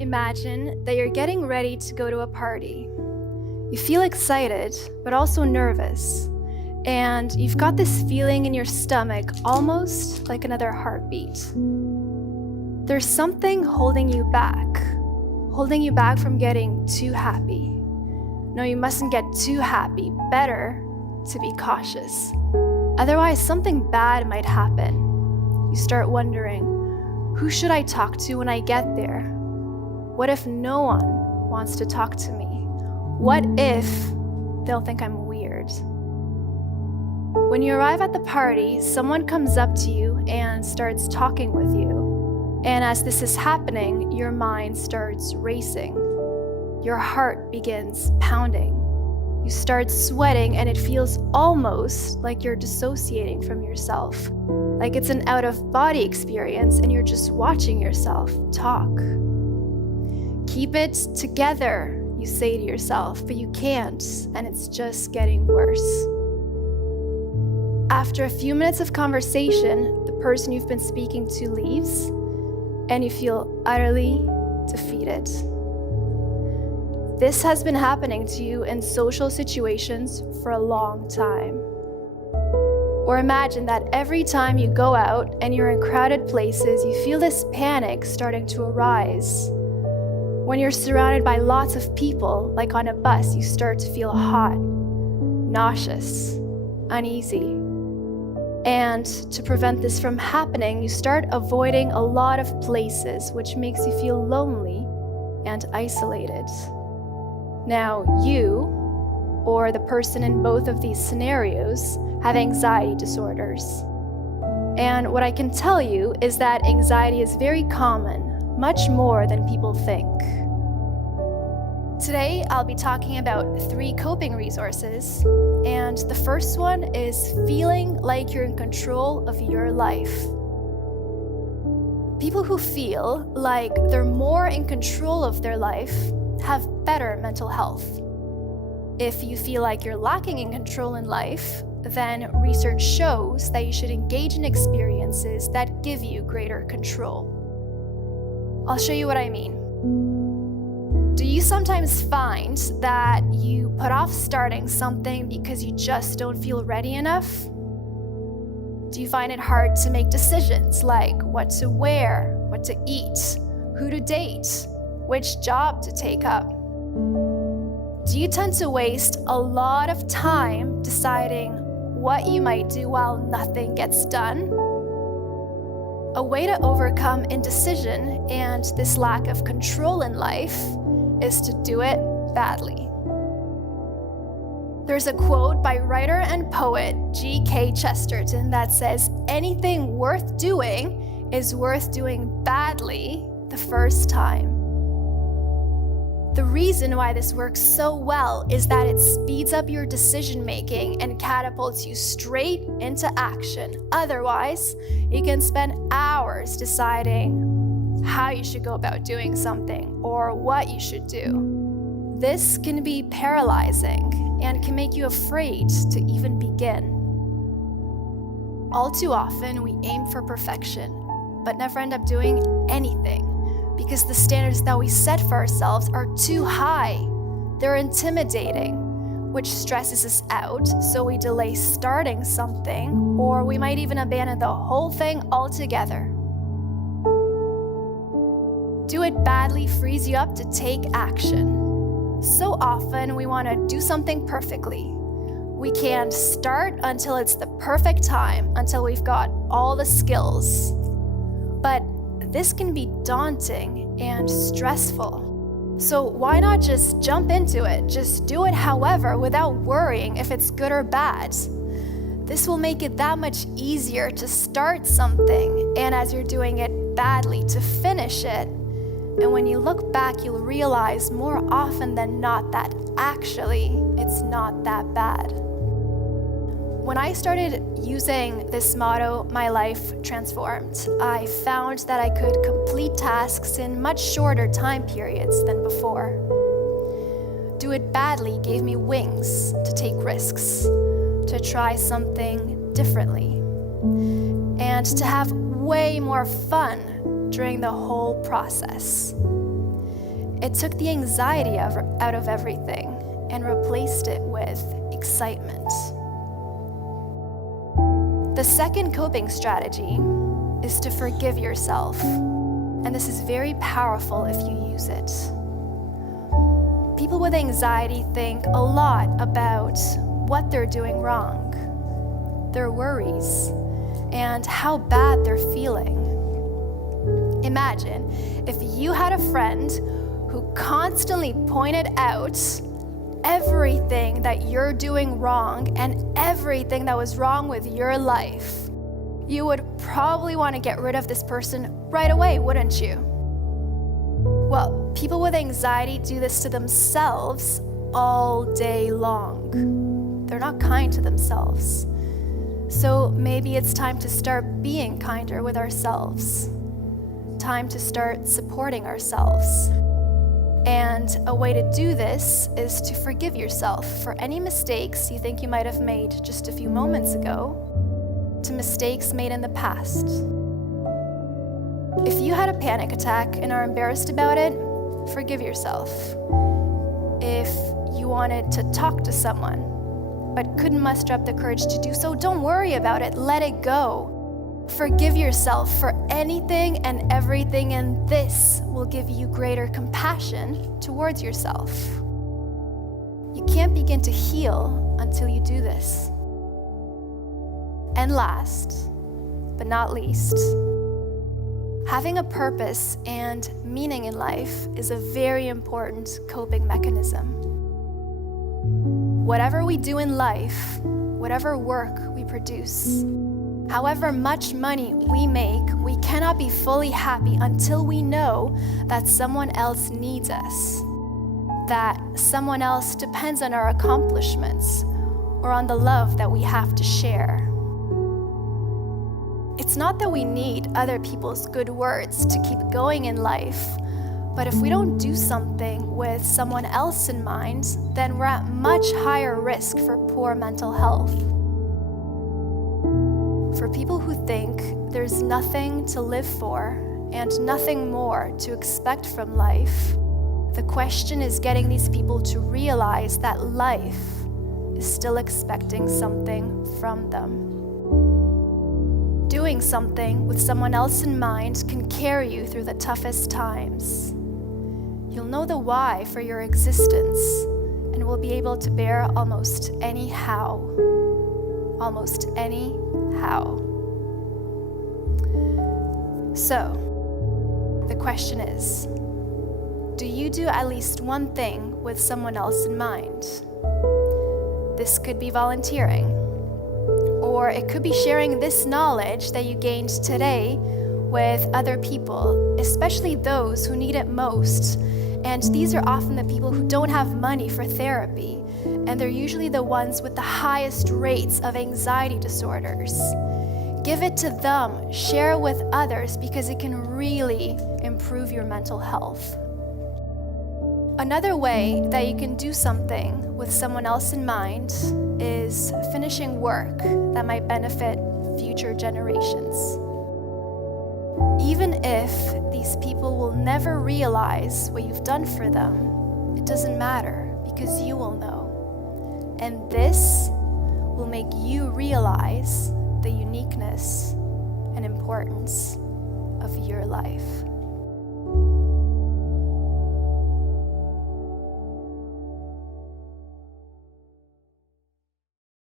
Imagine that you're getting ready to go to a party. You feel excited, but also nervous. And you've got this feeling in your stomach, almost like another heartbeat. There's something holding you back from getting too happy. No, you mustn't get too happy. Better to be cautious. Otherwise, something bad might happen. You start wondering, who should I talk to when I get there? What if no one wants to talk to me? What if they'll think I'm weird? When you arrive at the party, someone comes up to you and starts talking with you. And as this is happening, your mind starts racing. Your heart begins pounding. You start sweating and it feels almost like you're dissociating from yourself. Like it's an out-of-body experience and you're just watching yourself talk. Keep it together, you say to yourself, but you can't, and it's just getting worse. After a few minutes of conversation, the person you've been speaking to leaves, and you feel utterly defeated. This has been happening to you in social situations for a long time. Or imagine that every time you go out and you're in crowded places, you feel this panic starting to arise. When you're surrounded by lots of people, like on a bus, you start to feel hot, nauseous, uneasy. And to prevent this from happening, you start avoiding a lot of places, which makes you feel lonely and isolated. Now, you, or the person in both of these scenarios, have anxiety disorders. And what I can tell you is that anxiety is very common, much more than people think. Today, I'll be talking about 3 coping resources, and the first one is feeling like you're in control of your life. People who feel like they're more in control of their life have better mental health. If you feel like you're lacking in control in life, then research shows that you should engage in experiences that give you greater control. I'll show you what I mean. Do you sometimes find that you put off starting something because you just don't feel ready enough? Do you find it hard to make decisions like what to wear, what to eat, who to date, which job to take up? Do you tend to waste a lot of time deciding what you might do while nothing gets done? A way to overcome indecision and this lack of control in life is to do it badly. There's a quote by writer and poet G.K. Chesterton that says, "Anything worth doing is worth doing badly the first time." The reason why this works so well is that it speeds up your decision making and catapults you straight into action. Otherwise, you can spend hours deciding how you should go about doing something or what you should do. This can be paralyzing and can make you afraid to even begin. All too often, we aim for perfection, but never end up doing anything because the standards that we set for ourselves are too high. They're intimidating, which stresses us out, so we delay starting something, or we might even abandon the whole thing altogether. Do it badly frees you up to take action. So often we want to do something perfectly. We can't start until it's the perfect time, until we've got all the skills. But this can be daunting and stressful. So why not just jump into it? Just do it however, without worrying if it's good or bad. This will make it that much easier to start something, and as you're doing it badly, to finish it. And when you look back, you'll realize more often than not that actually it's not that bad. When I started using this motto, my life transformed. I found that I could complete tasks in much shorter time periods than before. Do it badly gave me wings to take risks, to try something differently, and to have way more fun during the whole process. It took the anxiety out of everything and replaced it with excitement. The second coping strategy is to forgive yourself, and this is very powerful if you use it. People with anxiety think a lot about what they're doing wrong, their worries, and how bad they're feeling. Imagine if you had a friend who constantly pointed out everything that you're doing wrong and everything that was wrong with your life. You would probably want to get rid of this person right away, wouldn't you? Well, people with anxiety do this to themselves all day long. They're not kind to themselves. So maybe it's time to start being kinder with ourselves. Time to start supporting ourselves. And a way to do this is to forgive yourself for any mistakes you think you might have made just a few moments ago, to mistakes made in the past. If you had a panic attack and are embarrassed about it, forgive yourself. If you wanted to talk to someone but couldn't muster up the courage to do so, don't worry about it, let it go. Forgive yourself for anything and everything, and this will give you greater compassion towards yourself. You can't begin to heal until you do this. And last, but not least, having a purpose and meaning in life is a very important coping mechanism. Whatever we do in life, whatever work we produce, however much money we make, we cannot be fully happy until we know that someone else needs us, that someone else depends on our accomplishments or on the love that we have to share. It's not that we need other people's good words to keep going in life, but if we don't do something with someone else in mind, then we're at much higher risk for poor mental health. For people who think there's nothing to live for and nothing more to expect from life, the question is getting these people to realize that life is still expecting something from them. Doing something with someone else in mind can carry you through the toughest times. You'll know the why for your existence and will be able to bear almost any how. Almost any how. So, the question is, do you do at least one thing with someone else in mind? This could be volunteering, or it could be sharing this knowledge that you gained today with other people, especially those who need it most. And these are often the people who don't have money for therapy, and they're usually the ones with the highest rates of anxiety disorders. Give it to them, share it with others, because it can really improve your mental health. Another way that you can do something with someone else in mind is finishing work that might benefit future generations. Even if these people will never realize what you've done for them, it doesn't matter because you will know. And this will make you realize the uniqueness and importance of your life.